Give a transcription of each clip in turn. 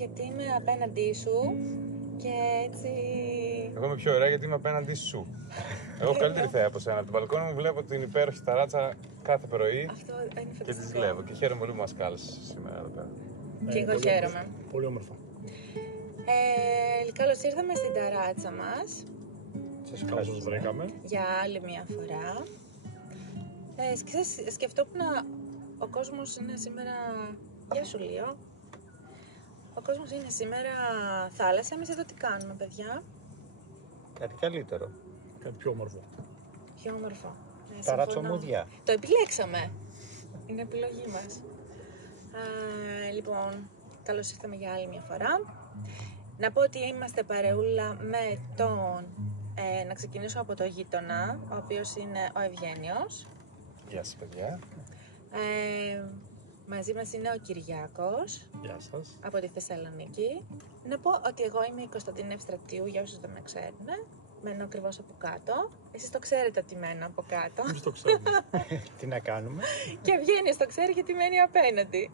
γιατί είμαι απέναντί σου και έτσι... Εγώ είμαι πιο ωραία γιατί είμαι απέναντί σου. Εγώ έχω καλύτερη θέα από σένα. Από τον μπαλκόνι μου βλέπω την υπέροχη ταράτσα κάθε πρωί. Αυτό είναι φανταστικό. Και τις βλέπω και χαίρομαι πολύ που μας κάλεσες σήμερα εδώ πέρα. Και εγώ χαίρομαι. Πολύ όμορφα. Καλώς ήρθαμε στην ταράτσα μας. Σας βρήκαμε. Για άλλη μια φορά. Σκεφτόμουν ο κόσμος είναι σήμερα... Γεια σου Λίο. Ο κόσμος είναι σήμερα θάλασσα. Εμείς εδώ τι κάνουμε, παιδιά? Κάτι καλύτερο. Κάτι πιο όμορφο. Πιο όμορφο. Ταρατσομούδια. Το επιλέξαμε. Είναι επιλογή μας. Λοιπόν, καλώς ήρθαμε για άλλη μια φορά. Να πω ότι είμαστε παρεούλα με τον... να ξεκινήσω από το γείτονα, ο οποίος είναι ο Ευγένιος. Γεια σας, παιδιά. Μαζί μας είναι ο Κυριάκος. Γεια σας. Από τη Θεσσαλονίκη. Να πω ότι εγώ είμαι η Κωνσταντίνα Ευστρατείου, για όσους δεν με ξέρουν. Μένω ακριβώς από κάτω. Εσείς το ξέρετε ότι μένω από κάτω. Εμείς το ξέρουμε. Τι να κάνουμε. Και Ευγένιος το ξέρει γιατί μένει απέναντι.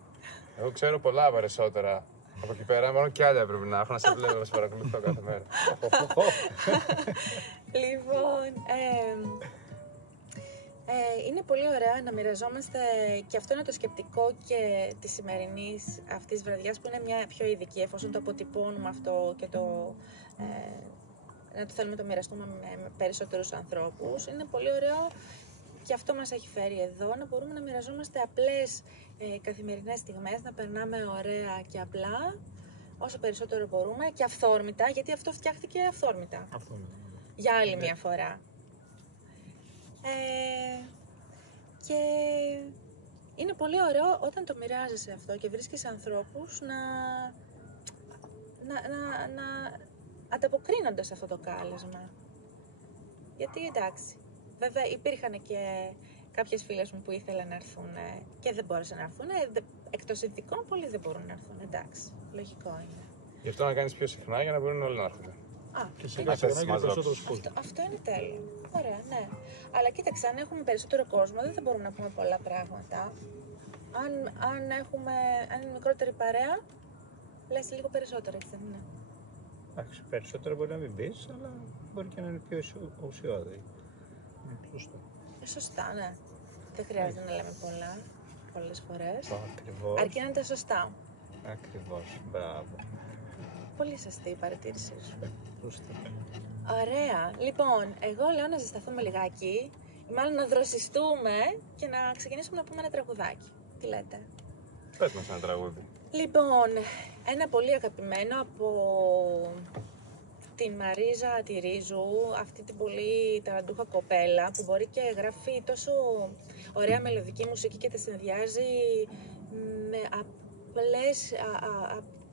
Εγώ ξέρω πολλά περισσότερα από εκεί πέρα. Μόνο κι άλλα πρέπει να έχω να σε βλέπω, να σε παρακολουθώ κάθε μέρα. Λοιπόν, είναι πολύ ωραία να μοιραζόμαστε, και αυτό είναι το σκεπτικό και της σημερινής αυτής βραδιάς, που είναι μια πιο ειδική, εφόσον το αποτυπώνουμε αυτό και να το θέλουμε να το μοιραστούμε με περισσότερους ανθρώπους. Είναι πολύ ωραίο και αυτό μας έχει φέρει εδώ, να μπορούμε να μοιραζόμαστε απλές καθημερινές στιγμές, να περνάμε ωραία και απλά, όσο περισσότερο μπορούμε, και αυθόρμητα, γιατί αυτό φτιάχτηκε αυθόρμητα. Για άλλη μια φορά. Και είναι πολύ ωραίο όταν το μοιράζεσαι αυτό και βρίσκεις ανθρώπους να ανταποκρίνονται σε αυτό το κάλεσμα. Γιατί εντάξει, βέβαια υπήρχαν και κάποιες φίλες μου που ήθελαν να έρθουν και δεν μπόρεσαν να έρθουν. Εκ των συνθηκών πολλοί δεν μπορούν να έρθουν, εντάξει, λογικό είναι. Γι' αυτό να κάνεις πιο συχνά για να μπορούν όλοι να έρχονται. Και σιγά σιγά και περισσότερο κόσμο. Αυτό είναι τέλειο. Ωραία, ναι. Αλλά κοίταξε, αν έχουμε περισσότερο κόσμο, δεν θα μπορούμε να πούμε πολλά πράγματα. Αν είναι μικρότερη παρέα, λες λίγο περισσότερο, έτσι δεν είναι? Εντάξει, περισσότερο μπορεί να μην πεις, αλλά μπορεί και να είναι πιο ουσιώδη. Σωστά. Σωστά, ναι. Δεν χρειάζεται να λέμε πολλές φορές. Ακριβώς. Αρκεί να είναι τα σωστά. Ακριβώς, μπράβο. Πολύ σωστή η παρατήρησή σου. Σωστά. Ωραία. Λοιπόν, εγώ λέω να ζεσταθούμε λιγάκι, ή μάλλον να δροσιστούμε και να ξεκινήσουμε να πούμε ένα τραγουδάκι. Τι λέτε? Πες μας ένα τραγούδι. Λοιπόν, ένα πολύ αγαπημένο από την Μαρίζα τη Ρίζου, αυτή την πολύ ταλαντούχα κοπέλα που μπορεί και γράφει τόσο ωραία μελωδική μουσική και τα συνδυάζει με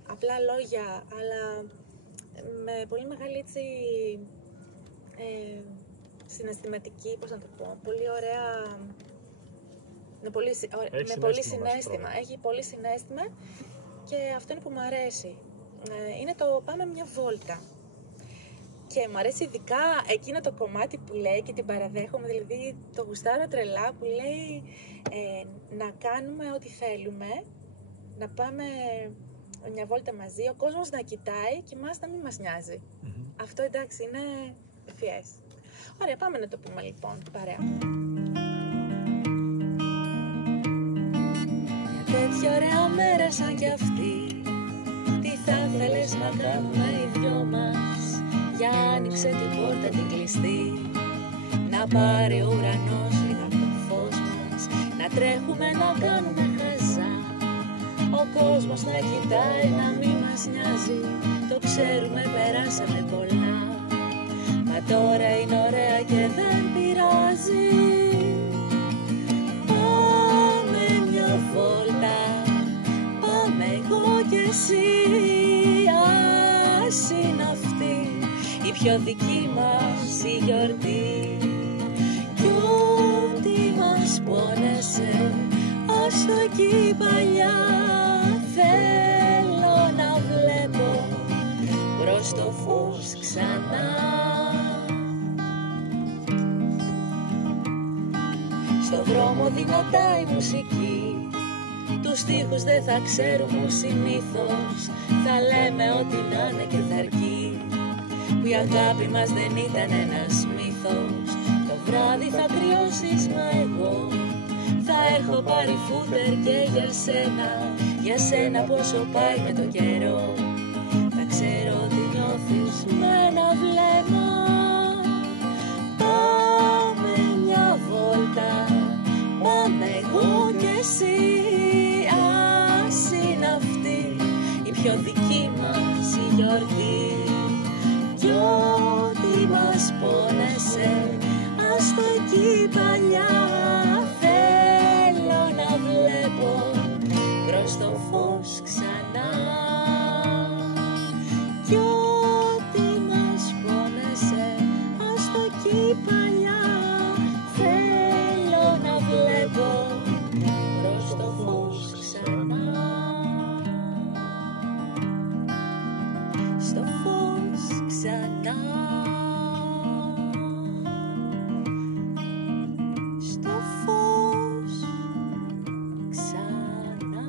απλά λόγια, αλλά με πολύ μεγάλη έτσι συναισθηματική, πώς να το πω, πολύ ωραία, με πολύ συναίσθημα, έχει πολύ συναίσθημα και αυτό είναι που μου αρέσει. Είναι το πάμε μια βόλτα. Και μου αρέσει ειδικά εκείνο το κομμάτι που λέει και την παραδέχομαι, δηλαδή το γουστάρω τρελά, που λέει να κάνουμε ό,τι θέλουμε, να πάμε μια βόλτα μαζί, ο κόσμος να κοιτάει και εμάς να μην μας νοιάζει. Αυτό εντάξει είναι ευφυές. Ωραία, πάμε να το πούμε λοιπόν, παρέα. Μια τέτοια ωραία μέρα σαν κι αυτή, τι θα θέλεις να κάνουμε οι δυο μας? Για άνοιξε την πόρτα την κλειστή, να πάρει ο ουρανός λίγο το φως μας, να τρέχουμε να κάνουμε χαζά, ο κόσμος να κοιτάει να μην μας νοιάζει, το ξέρουμε περάσαμε πολλά, μα τώρα είναι ωραία και δεν πειράζει. Πάμε μια βόλτα, πάμε εγώ και εσύ, ας είναι αυτή η πιο δική μας η γιορτή. Κι ό,τι μας πόνεσε, ως το εκεί παλιά, θέλω να βλέπω προς το φως ξανά. Στο δρόμο δυνατά η μουσική, του τους στίχους δεν θα ξέρουμε συνήθως. Θα λέμε ότι να είναι και θα αρκεί, που η αγάπη μας δεν ήταν ένας μύθος. Το βράδυ θα κρυώσεις, μα εγώ θα έχω πάρει φούτερ και για σένα πόσο πάει με το καιρό. Θα ξέρω ότι νιώθεις με ένα βλέμμα. Πάμε μια βόλτα, πάμε εγώ και εσύ. Ας είναι αυτή η πιο δική μας η γιορτή. Κι ό,τι μας πόνεσε, ας το εκεί παλιά. Θέλω να βλέπω προς το φως ξανά. Κι ό,τι μας πόνεσε, ας το εκεί παλιά. Θέλω να βλέπω προς το φως ξανά. Στο φως ξανά. Στο φως ξανά.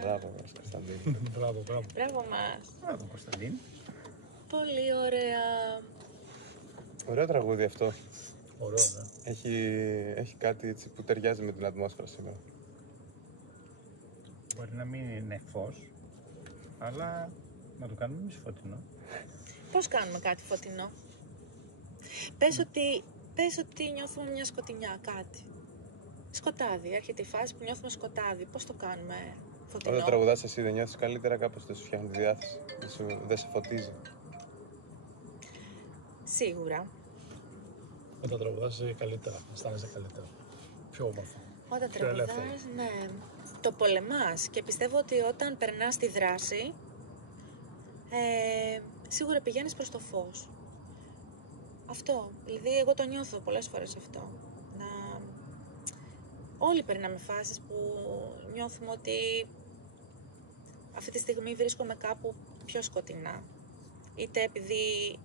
Μπράβο, Κωνσταντίνη. Μπράβο, μπράβο. Μπράβο μας. Μπράβο, Κωνσταντίν. Πολύ ωραία. Ωραίο τραγούδι αυτό. Ωραίο, ναι. Έχει κάτι έτσι που ταιριάζει με την ατμόσφαιρα σήμερα. Μπορεί να μην είναι φως, αλλά να το κάνουμε εμείς φωτεινό. Πώς κάνουμε κάτι φωτεινό? Πες ότι νιώθουμε μια σκοτεινιά, κάτι. Σκοτάδι, έρχεται η φάση που νιώθουμε σκοτάδι. Πώς το κάνουμε φωτεινό? Όταν τραγουδάς εσύ δεν νιώθεις καλύτερα, κάπως δεν σου φτιάχνει τη διάθεση, δεν σε φωτίζει. Σίγουρα. Όταν τραγουδάς καλύτερα, αισθάνεσαι καλύτερα. Πιο όμορφα. Όταν Πιο τραγουδάς, ελεύθερα. ναι, το πολεμάς και πιστεύω ότι όταν περνάς τη δράση, σίγουρα πηγαίνεις προς το φως. Αυτό, δηλαδή εγώ το νιώθω πολλές φορές αυτό. Όλοι περνάμε φάσεις που νιώθουμε ότι αυτή τη στιγμή βρίσκομαι κάπου πιο σκοτεινά. Είτε επειδή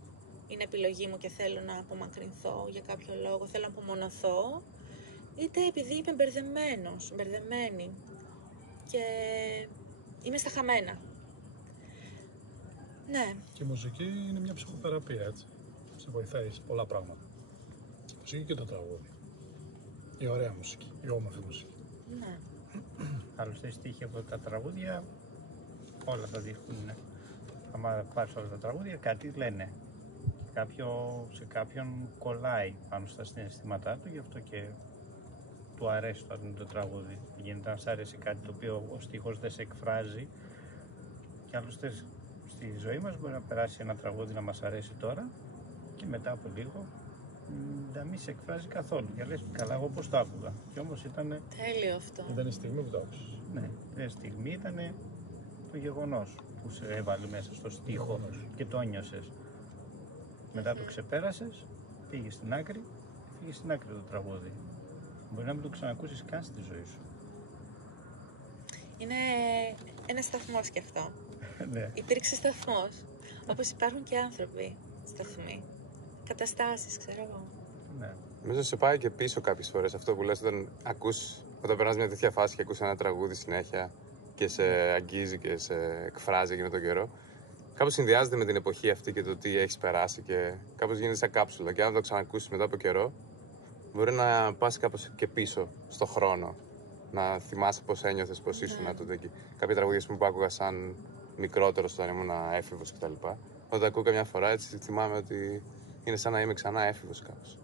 είναι επιλογή μου και θέλω να απομακρυνθώ για κάποιο λόγο, θέλω να απομονωθώ, είτε επειδή είμαι μπερδεμένη και είμαι στα χαμένα. Ναι. Και η μουσική είναι μια ψυχοθεραπεία, έτσι. Σε βοηθάει σε πολλά πράγματα. Η μουσική και το τραγούδι. Η ωραία μουσική, η όμορφη μουσική. Ναι. Άλλωστε, στοίχοι από τα τραγούδια, όλα τα δείχνουν. άμα πάρεις όλα τα τραγούδια, κάτι λένε. Σε κάποιον κολλάει πάνω στα συναισθήματά του, γι' αυτό και του αρέσει το τραγούδι. Γίνεται να σ' αρέσει κάτι το οποίο ο στίχος δεν σε εκφράζει. Και άλλωστε στη ζωή μας μπορεί να περάσει ένα τραγούδι να μας αρέσει τώρα και μετά από λίγο να μην σε εκφράζει καθόλου. Και λες, καλά, εγώ πώς το άκουγα. Και όμως ήταν... Τέλειο αυτό. Ήταν η στιγμή που το άκουσες. Ναι, η στιγμή ήταν το γεγονός που σε έβαλε μέσα στο στίχο και το νιώσες. Μετά το ξεπέρασες, πήγες στην άκρη και πήγες στην άκρη το τραγούδι. Μπορεί να μην το ξανακούσεις καν στη ζωή σου. Είναι ένα σταθμός κι αυτό. Ναι. Υπήρξε σταθμός. Όπως υπάρχουν και άνθρωποι σταθμοί. Καταστάσεις, ξέρω εγώ. Ναι. Νομίζω σε πάει και πίσω κάποιες φορές αυτό που λες όταν περνάς μια τέτοια φάση και ακούς ένα τραγούδι συνέχεια και σε αγγίζει και σε εκφράζει εκείνο τον καιρό. Κάπως συνδυάζεται με την εποχή αυτή και το τι έχεις περάσει και κάπως γίνεται σαν κάψουλα. Και αν το ξανακούσεις μετά από καιρό, μπορεί να πας κάπως και πίσω στο χρόνο. Να θυμάσαι πώς ένιωθες, πώς ήσουν τότε εκεί. Κάποια τραγούδια που άκουγα σαν μικρότερος όταν ήμουν έφηβος κτλ. Όταν ακούω καμιά φορά έτσι θυμάμαι ότι είναι σαν να είμαι ξανά έφηβος κάπως.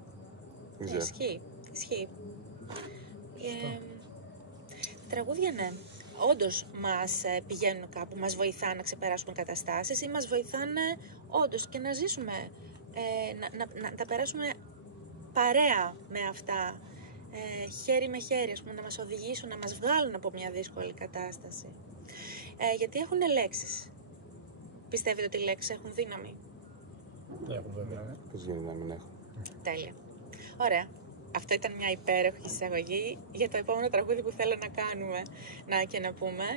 Δεν ξέρω. Ισχύει. Τα τραγούδια, ναι. Όντως μας πηγαίνουν κάπου, μας βοηθάνε να ξεπεράσουμε καταστάσεις ή μας βοηθάνε όντως και να ζήσουμε, να τα περάσουμε παρέα με αυτά, χέρι με χέρι, ας πούμε, να μας οδηγήσουν, να μας βγάλουν από μια δύσκολη κατάσταση. Γιατί έχουν λέξεις. Πιστεύετε ότι οι λέξεις έχουν δύναμη? Ναι, έχουν βέβαια. Πώς γίνεται να μην έχω. Τέλεια. Ωραία. Αυτό ήταν μια υπέροχη εισαγωγή για το επόμενο τραγούδι που θέλω να κάνουμε και να πούμε,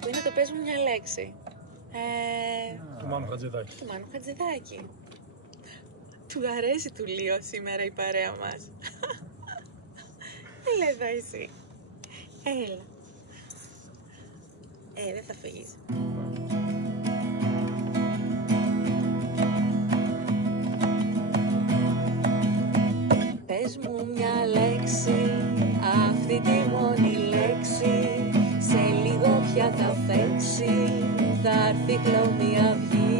που είναι το «Πες μου μια λέξη». Του Μάνου Χατζηδάκη. Του Μάνου Χατζηδάκη. Του αρέσει του Λίο σήμερα η παρέα μας. Έλα εδώ εσύ. Έλα. Δεν θα φύγεις. Πες μου μια λέξη, αυτή τη μόνη λέξη, σε λίγο πια θα φέξει, θα έρθει χλωμή αυγή.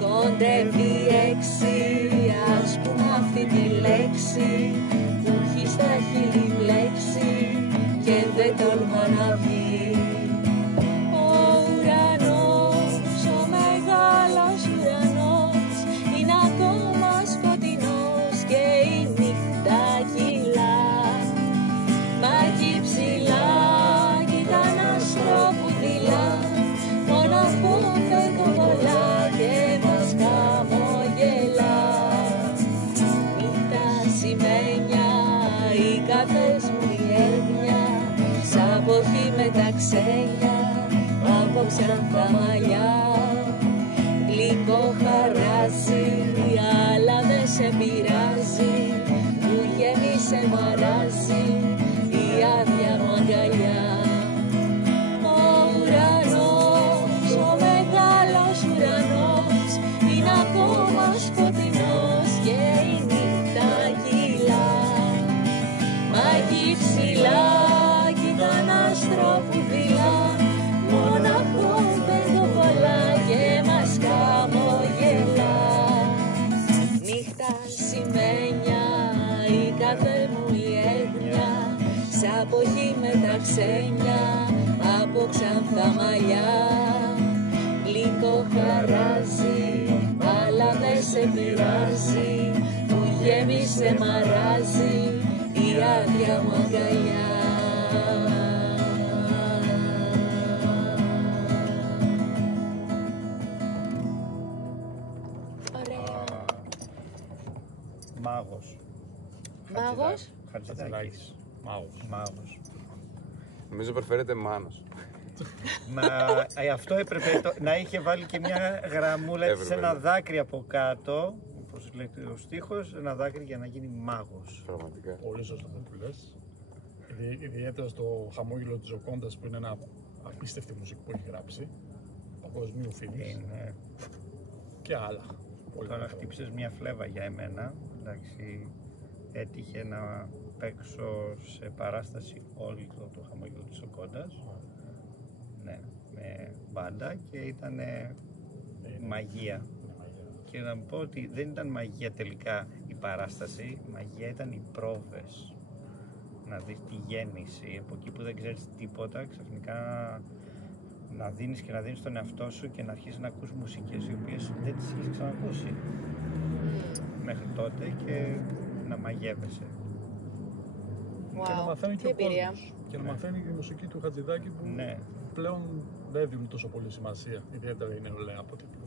Κοντεύει 6, ας πούμε αυτή τη λέξη, που έχει στα χείλη μπλέξει και δεν τολμά να βγει. Ο ουρανός, ο μεγάλος ουρανός, είναι ακόμα σκοτεινός και η νύχτα κυλά. Μα εκεί ψηλά κοίταν άστρο που δειλά, μόνο από φεύγω πολλά και μας χαμογελά. Νύχτα σημαίνια, η καφές μου η έγνοια, σαν αποχή με τα ξένια, από ξανθά μαλλιά. Γλυκό χαράζει, αλλά δεν σε πειράζει, που γέμισε μ' αράζει η άδεια μου αγκαλιά. Ο ουρανός, ο μεγάλος ουρανός, είναι ακόμα σκοτεινός και η νύχτα κυλά. Μα εκεί ψηλά κοίταν άστρο που δειλά, μοναχό πέντο πολλά και μας χαμογελά. Νύχτα σημαίνια, η κάθε μου η έγνοια, σαν αποχή με τα ξένια, από ξανθά μαλλιά. Γλυκό χαράζει, αλλά δεν σε πειράζει, που γέμισε μ' αράζει η άδεια μου αγκαλιά. Μάγος. Μάγος. Χατζηδάκης. Μάγος. Νομίζω προφέρεται Μάνος. Μα αυτό έπρεπε να είχε βάλει και μια γραμμούλα έτσι, σε ένα δάκρυ από κάτω, όπως λέει ο στίχος, ένα δάκρυ για να γίνει μάγος. Πραγματικά. Πολύ σωστό αυτό που λες. Ιδιαίτερα στο χαμόγελο της Ζοκόντας, που είναι ένα απίστευτη μουσική που έχει γράψει, παγκοσμίου φήμης. Είναι... Και άλλα. Τώρα χτύπησες μια φλέβα για εμένα. Εντάξει, έτυχε να παίξω σε παράσταση όλη το χαμόγελο της Ζοκόντας. Ναι, με μπάντα και ήταν μαγεία. Και να μου πω ότι δεν ήταν μαγεία τελικά η παράσταση, μαγεία ήταν οι πρόβες. Να δεις τη γέννηση, από εκεί που δεν ξέρεις τίποτα, ξαφνικά να δίνεις και να δίνεις τον εαυτό σου και να αρχίσεις να ακούς μουσικές οι οποίες δεν τις έχεις ξανακούσει μέχρι τότε και να μαγεύεσαι. Και να μαθαίνει και ο εμπειρία. κόσμος. Και να μαθαίνει η μουσική του Χατζηδάκη που πλέον δεν δίνουν τόσο πολύ σημασία, ιδιαίτερα η νεολαία από τύπου.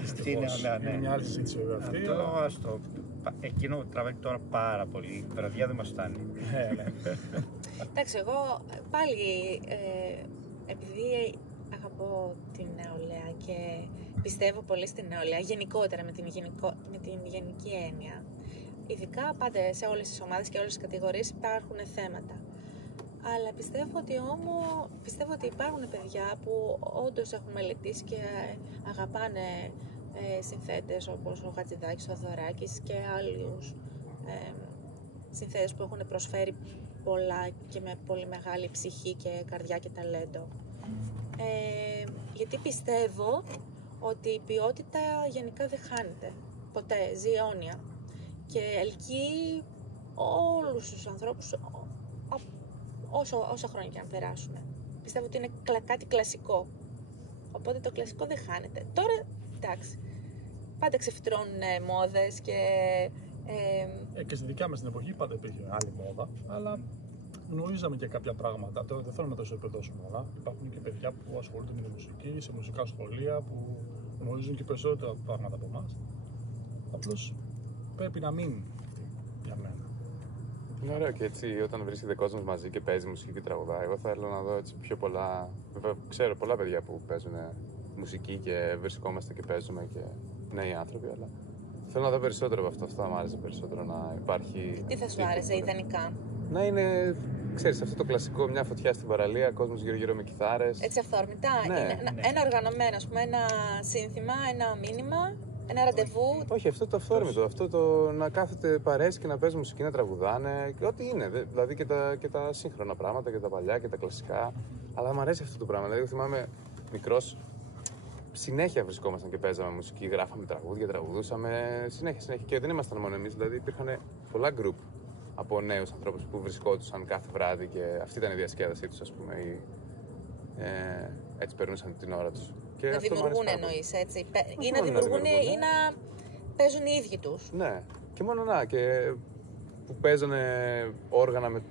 Δυστυχώς, είναι μια άλλη συζήτηση βέβαια αυτή. Εκείνο τραβάει τώρα πάρα πολύ, η βραδιά δεν μας φτάνει. Εντάξει, εγώ πάλι επειδή αγαπώ την νεολαία και πιστεύω πολύ στην νεολαία, γενικότερα με την γενική έννοια, ειδικά πάντα σε όλες τις ομάδες και όλες τις κατηγορίες υπάρχουν θέματα. Αλλά πιστεύω ότι υπάρχουν παιδιά που όντως έχουν μελετήσει και αγαπάνε συνθέτες όπως ο Χατζηδάκης, ο Θοδωράκης και άλλους συνθέτες που έχουν προσφέρει πολλά και με πολύ μεγάλη ψυχή και καρδιά και ταλέντο. Γιατί πιστεύω ότι η ποιότητα γενικά δεν χάνεται ποτέ, ζει αιώνια και ελκύει όλους τους ανθρώπους όσα χρόνια και αν περάσουν. Πιστεύω ότι είναι κάτι κλασικό, οπότε το κλασικό δεν χάνεται. Τώρα, εντάξει, πάντα ξεφυτρώνουν μόδες και... Και στη δικιά μας την εποχή πάντα υπήρχε άλλη μόδα, αλλά γνωρίζαμε και κάποια πράγματα. Τώρα δεν θέλω να τα ισοπεδώσουμε όλα. Υπάρχουν και παιδιά που ασχολούνται με τη μουσική, σε μουσικά σχολεία, που γνωρίζουν και περισσότερα πράγματα από εμάς. Απλώς πρέπει να μείνει αυτή για μένα. Είναι ωραίο και έτσι όταν βρίσκεται κόσμος μαζί και παίζει μουσική και τραγουδάει. Εγώ θέλω να δω έτσι πιο πολλά. Βέβαια, ξέρω πολλά παιδιά που παίζουν μουσική και βρισκόμαστε και παίζουμε και νέοι άνθρωποι, αλλά θέλω να δω περισσότερο από αυτό. Αυτό θα μου άρεσε περισσότερο να υπάρχει. Τι θα σου άρεσε ιδανικά? Να είναι, ξέρεις, αυτό το κλασικό, μια φωτιά στην παραλία, κόσμος γύρω-γύρω με κιθάρες. Έτσι αυθόρμητα. Ναι. Ένα οργανωμένο, ας πούμε, ένα σύνθημα, ένα μήνυμα, ένα ραντεβού. Όχι, αυτό το αυθόρμητο. Αυτό το να κάθεται παρέες και να παίζουν μουσική, να τραγουδάνε. Και ό,τι είναι. Δηλαδή και τα σύγχρονα πράγματα και τα παλιά και τα κλασικά. Αλλά μου αρέσει αυτό το πράγμα. Δηλαδή, θυμάμαι μικρός. Συνέχεια βρισκόμασταν και παίζαμε μουσική, γράφαμε τραγούδια, τραγουδούσαμε. Συνέχεια. Και δεν ήμασταν μόνο εμείς. Δηλαδή, υπήρχαν πολλά γκρουπ από νέους ανθρώπους που βρισκόντουσαν κάθε βράδυ και αυτή ήταν η διασκέδασή τους, ας πούμε. Έτσι περνούσαν την ώρα τους. Και να δημιουργούν, εννοείς, έτσι. Ή να δημιουργούν ή να παίζουν οι ίδιοι τους. Ναι. Και μόνο και που παίζανε όργανα με.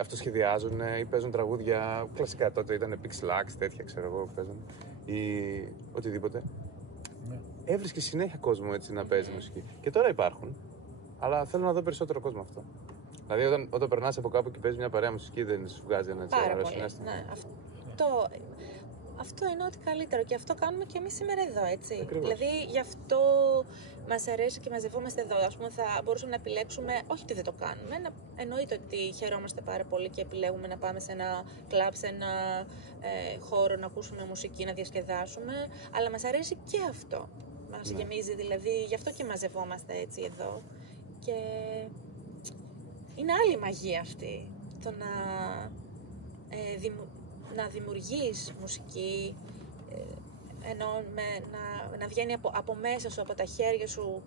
Αυτοσχεδιάζουν ή παίζουν τραγούδια κλασικά. Τότε ήταν Pixelax, τέτοια ξέρω εγώ που παίζουν. Ή οτιδήποτε. Ναι. Έβρισκε συνέχεια κόσμο έτσι να παίζει μουσική. Και τώρα υπάρχουν. Αλλά θέλω να δω περισσότερο κόσμο αυτό. Δηλαδή, όταν περνάς από κάπου και παίζει μια παρέα μουσική, δεν σου βγάζει ένα ωραίο συναίσθημα. Ναι, αυτό είναι ό,τι καλύτερο και αυτό κάνουμε και εμείς σήμερα εδώ, έτσι. Ακριβώς. Δηλαδή, γι' αυτό μας αρέσει και μαζευόμαστε εδώ. Ας πούμε, θα μπορούσαμε να επιλέξουμε, όχι ότι δεν το κάνουμε, εννοείται ότι χαιρόμαστε πάρα πολύ και επιλέγουμε να πάμε σε ένα κλαμπ, σε ένα χώρο να ακούσουμε μουσική, να διασκεδάσουμε, αλλά μας αρέσει και αυτό. Μας γεμίζει δηλαδή, γι' αυτό και μαζευόμαστε έτσι εδώ. Και είναι άλλη μαγεία αυτή, το να δημιουργείς μουσική, ενώ να βγαίνει από μέσα σου, από τα χέρια σου,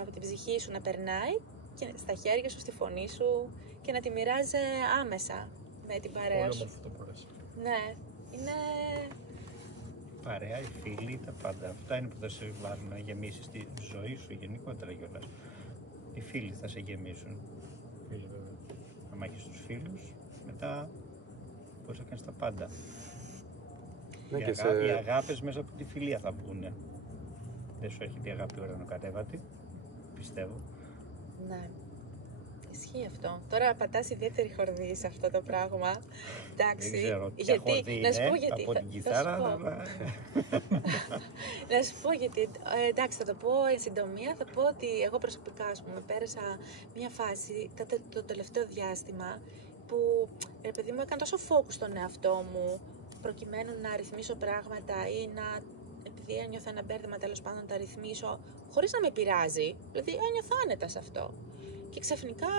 από την ψυχή σου να περνάει και στα χέρια σου, στη φωνή σου και να τη μοιράζει άμεσα με την παρέα σου. Ναι, είναι... Παρέα, οι φίλοι, τα πάντα. Αυτά είναι που θα σε βάλουν να γεμίσεις τη ζωή σου γενικότερα κιόλας. Οι φίλοι θα σε γεμίσουν. Αν έχεις τους φίλους, μετά πώς θα κάνεις τα πάντα. Ναι, οι αγάπες μέσα από τη φιλία θα πούνε. Δεν σου έχει πει αγάπη ουρανοκατέβατη, πιστεύω. Ναι, ισχύει αυτό. Τώρα πατάς ιδιαίτερη χορδή σε αυτό το πράγμα. Εντάξει, δεν ξέρω γιατί, χορδή να σου πω είναι, γιατί. από την κιθάρα, να σου πω γιατί, εντάξει, θα το πω εν συντομία, θα πω ότι εγώ προσωπικά, ας πούμε, πέρασα μια φάση το τελευταίο διάστημα που, παιδί μου, έκανα τόσο focus στον εαυτό μου προκειμένου να ρυθμίσω πράγματα ή επειδή ένιωθα ένα μπέρδεμα, τέλος πάντων, να τα ρυθμίσω χωρίς να με πειράζει, δηλαδή ένιωθα άνετα σε αυτό. Και ξαφνικά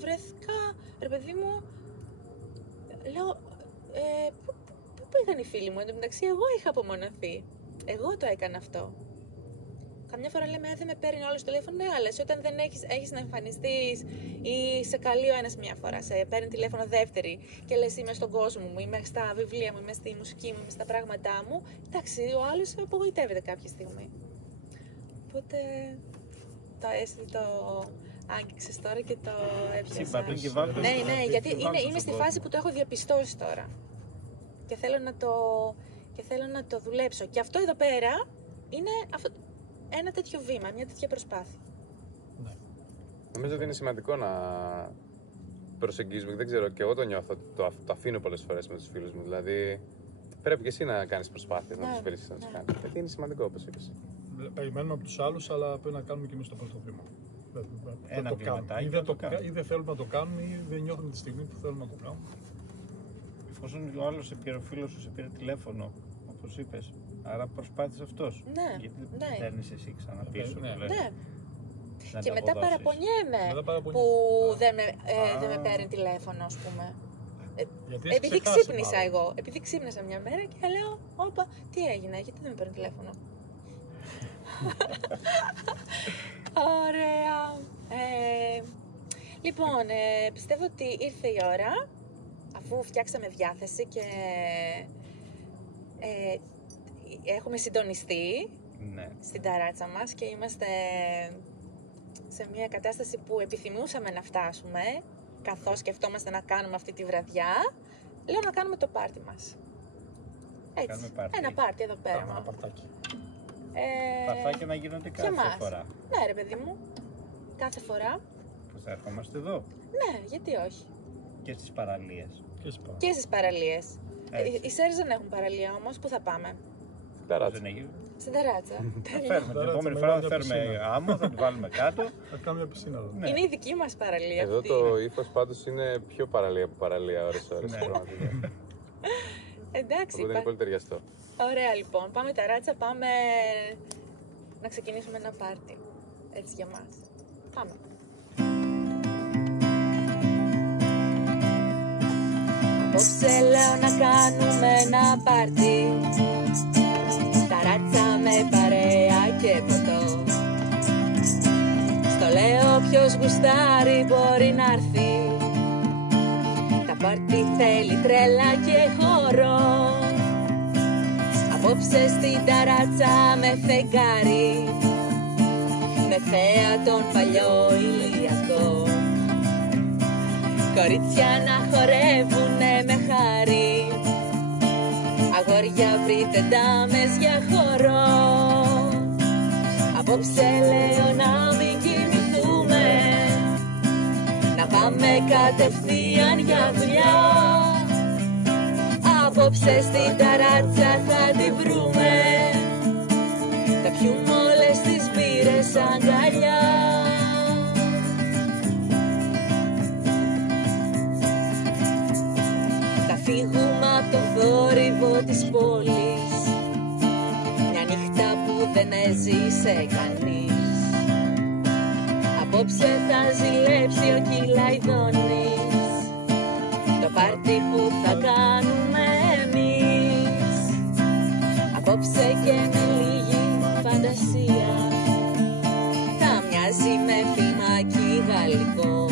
βρέθηκα, παιδί μου, λέω, πού πήγαν οι φίλοι μου? Εν τω μεταξύ, εγώ είχα απομονωθεί. Εγώ το έκανα αυτό. Καμιά φορά λέμε, δεν με παίρνει όλο το τηλέφωνο. Ναι, αλλά όταν δεν έχεις να εμφανιστείς ή σε καλεί ο ένας μια φορά, σε παίρνει τηλέφωνο δεύτερη και λες είμαι στον κόσμο μου, είμαι στα βιβλία μου, είμαι στη μουσική μου, είμαι στα πράγματά μου, εντάξει, ο άλλος απογοητεύεται κάποια στιγμή. Οπότε το άγγιξες τώρα και το έπιασα. Ναι, γιατί είμαι στη φάση που το έχω διαπιστώσει τώρα. Και θέλω να το δουλέψω. Και αυτό εδώ πέρα είναι ένα τέτοιο βήμα, μια τέτοια προσπάθεια. Ναι. Νομίζω ότι είναι σημαντικό να προσεγγίζουμε. Δεν ξέρω, και εγώ το νιώθω. Το αφήνω πολλές φορές με τους φίλους μου. Δηλαδή, πρέπει και εσύ να κάνεις προσπάθειες, να τους πείσει να τους κάνεις. Γιατί είναι σημαντικό, όπως είπες. Περιμένουμε από τους άλλους, αλλά πρέπει να κάνουμε και εμείς το πρώτο βήμα. Ένα βήματάκι. Ή δεν θέλουμε να το κάνουμε, ή δεν νιώθουμε τη στιγμή που θέλουμε να το κάνουμε. Εφόσον ο άλλος ο φίλος σου σε πήρε τηλέφωνο, όπως είπες, άρα προσπάθησε αυτός. Ναι. Γιατί δεν παίρνεις εσύ ξανά πίσω. Ναι. Και μετά παραπονιέμαι που δεν με παίρνει τηλέφωνο, ας πούμε. Επειδή ξύπνησα εγώ. Επειδή ξύπνησα μια μέρα και λέω, όπα, τι έγινε, γιατί δεν με παίρνει τηλέφωνο? Ωραία. Λοιπόν, πιστεύω ότι ήρθε η ώρα, αφού φτιάξαμε διάθεση και έχουμε συντονιστεί στην ταράτσα μας και είμαστε σε μια κατάσταση που επιθυμούσαμε να φτάσουμε, καθώς σκεφτόμαστε να κάνουμε αυτή τη βραδιά, λέω να κάνουμε το πάρτι μας. Έτσι, ένα πάρτι εδώ πέρα. Ένα παρτάκι. Παρθάκια να γίνονται κάθε φορά. Ναι, ρε παιδί μου, κάθε φορά. Που θα ερχόμαστε εδώ. Ναι, γιατί όχι. Και στις παραλίες. Και στις παραλίες. Οι Σέρες δεν έχουν παραλία όμως, πού θα πάμε? Ταράτσα. Στην ταράτσα. Την επόμενη φορά θα φέρουμε άμμο, θα την βάλουμε κάτω. Θα κάνουμε μια πισίνα εδώ. Είναι η δική μας παραλία. Εδώ το ύφος πάντως είναι πιο παραλία από παραλία ώρες-ώρες. Εντάξει. Οπότε είναι πολύ ταιριαστό. Ωραία λοιπόν. Πάμε ταράτσα, πάμε να ξεκινήσουμε ένα πάρτι. Έτσι για μας. Πάμε. Απόψε λέω να κάνουμε ένα πάρτι. Ταράτσα με παρέα και ποτό. Στο λέω ποιος γουστάρει μπορεί να έρθει. Τα πάρτι θέλει τρέλα και χώρο. Απόψε στην ταράτσα με φεγγάρι, με θέα τον παλιό ηλιακό. Κορίτσια να χορεύουνε με χάρη, αγόρια βρείτε ντάμες για χώρο. Απόψε λέω να μην κοιμηθούμε, να πάμε κατευθείαν για δουλειά. Απόψε στην ταράτσα θα τη βρούμε, θα πιούμε όλες τις μπύρες αγκαλιά. Θα φύγουμε από το θόρυβο της πόλης, μια νύχτα που δεν έζησε κανείς. Απόψε θα ζηλέψει ο Κυλαϊδόνης, το πάρτι που θα κάνουμε εμείς. Απόψε και με λίγη φαντασία θα μοιάζει με φιλμάκι γαλλικό.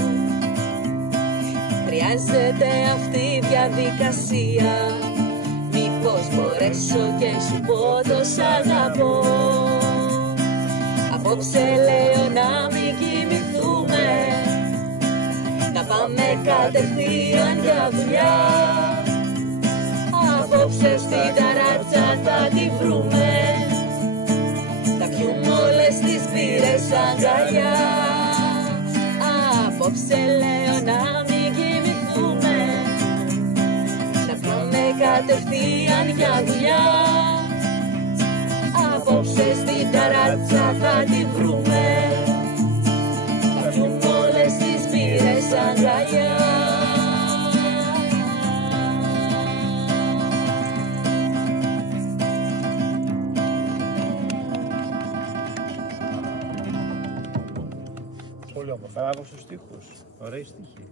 Χρειάζεται αυτή η διαδικασία, μήπως μπορέσω και σου πω το σ' αγαπώ. Απόψε λέω να μην κοιμηθούμε, να πάμε κατευθείαν για δουλειά. Απόψε στην ταράτσα θα τη βρούμε, θα πιούμε όλες τις μπύρες αγκαλιά. Απόψε λέω να μην κοιμηθούμε, να πάμε κατευθείαν για δουλειά. Απόψε στην ταράτσα θα τη βρούμε, θα πιούμε όλες τις μπύρες αγκαλιά. Πολύ όμορφα. Μπράβο στους στίχους. Ωραίοι στίχοι.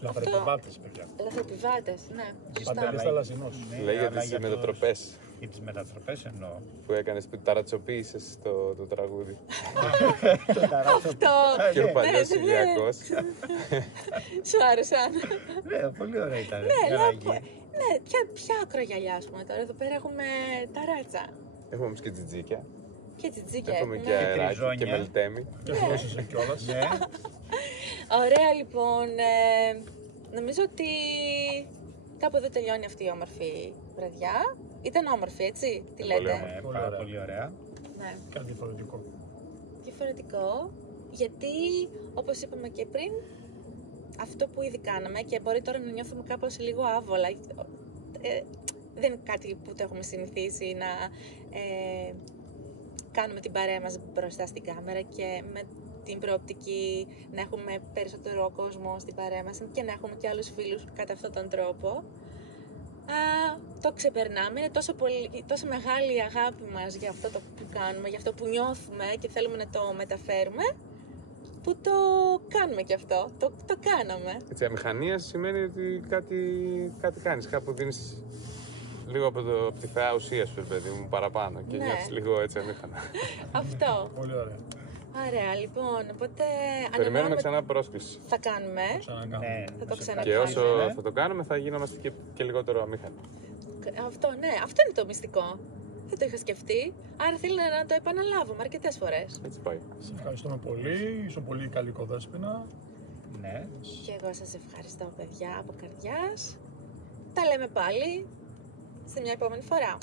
Λαθρεπιβάτες, παιδιά. Λαθρεπιβάτες, ναι. Παντελής Θαλασσινός. Λέει για τις μετατροπές Για τις μετατροπές εννοώ. που έκανες, που ταρατσοποίησες το τραγούδι. Αυτό. Και ο παλιός Ηλιακός. Σου άρεσαν. Ναι, πολύ ωραία ήταν. Ναι, λέω, ναι, ποια ακρογιαλιά, ας πούμε τώρα. Εδώ πέρα έχουμε ταράτσα. Έχουμε όμως και τζιτζίκια. Και τσιτζίκια Έχουμε έχουμε. και αεράκι τριζόνια. και μελτέμι. Και φλώσσεσαι κιόλας. Ναι. Ωραία λοιπόν, νομίζω ότι κάπου εδώ τελειώνει αυτή η όμορφη βραδιά. Ήταν όμορφη, έτσι, τι Πολύ λέτε? όμορφη. Πάρα πολύ ωραία. Ναι. Κάτι διαφορετικό. Διαφορετικό, γιατί όπως είπαμε και πριν, αυτό που ήδη κάναμε και μπορεί τώρα να νιώθουμε κάπως λίγο άβολα, δεν είναι κάτι που το έχουμε συνηθίσει να κάνουμε την παρέα μας μπροστά στην κάμερα και με την προοπτική να έχουμε περισσότερο κόσμο στην παρέα μας και να έχουμε και άλλους φίλους κατά αυτόν τον τρόπο. Το ξεπερνάμε, είναι τόσο μεγάλη η αγάπη μας για αυτό το που κάνουμε, για αυτό που νιώθουμε και θέλουμε να το μεταφέρουμε, που το κάνουμε και αυτό, το κάναμε. Έτσι, αμηχανία σημαίνει ότι κάτι κάνεις, κάπου δίνεις λίγο από τη θεά ουσία σου, παιδί μου, παραπάνω και Ναι. νιώθεις λίγο έτσι αμήχανα. Αυτό. Πολύ ωραία. Ωραία, λοιπόν, οπότε Περιμένουμε ξανά πρόσκληση. θα κάνουμε. Ξανακάνουμε. Ναι, Θα το σε ξανακάνουμε. Και ευχαριστώ. όσο θα το κάνουμε θα γινόμαστε και λιγότερο αμήχανοι. Αυτό, ναι, αυτό είναι το μυστικό. Δεν το είχα σκεφτεί, άρα θέλω να το επαναλάβουμε αρκετές φορές. Έτσι πάει. Σε ευχαριστούμε πολύ. Είσαι πολύ καλή κοδέσποινα. Ναι. Και εγώ σας ευχαριστώ, παιδιά, από καρδιάς. Τα λέμε πάλι σε μια επόμενη φορά.